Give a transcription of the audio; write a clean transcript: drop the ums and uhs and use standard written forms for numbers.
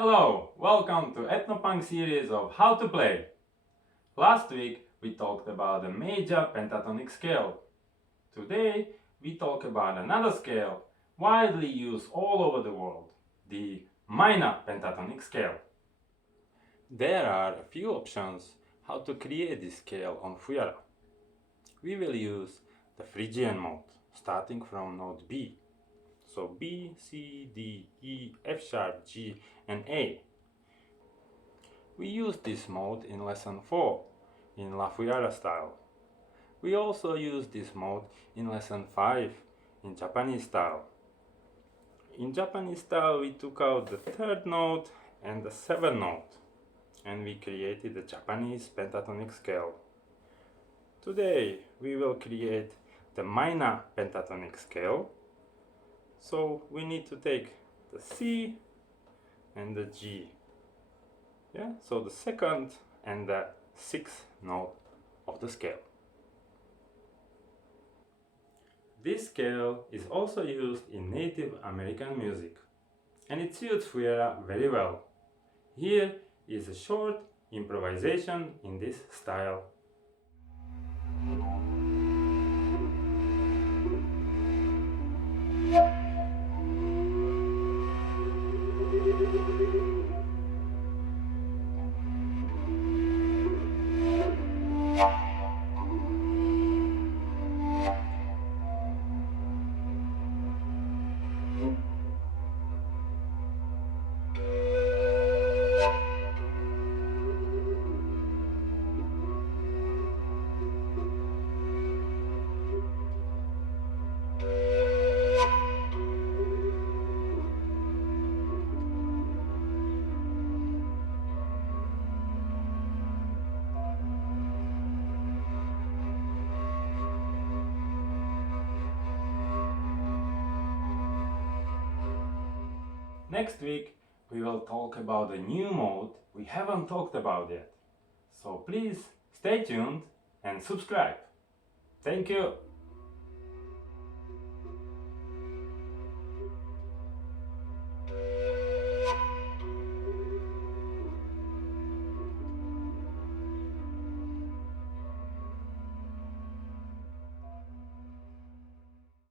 Hello, welcome to Ethnopunk series of How to Play. Last week we talked about the major pentatonic scale. Today we talk about another scale widely used all over the world, the minor pentatonic scale. There are a few options how to create this scale on Fuyara. We will use the Phrygian mode, starting from note B. So B, C, D, E, F sharp, G and A. We used this mode in lesson 4 in La Fuyara style. We also used this mode in lesson 5 in Japanese style. In Japanese style we took out the third note and the seventh note and we created the Japanese pentatonic scale. Today we will create the minor pentatonic scale. So we need to take the C and the G. So the second and the sixth note of the scale. This scale is also used in Native American music and it suits Fuyara very well. Here is a short improvisation in this style. Next week we will talk about a new mode we haven't talked about yet. So please stay tuned and subscribe. Thank you.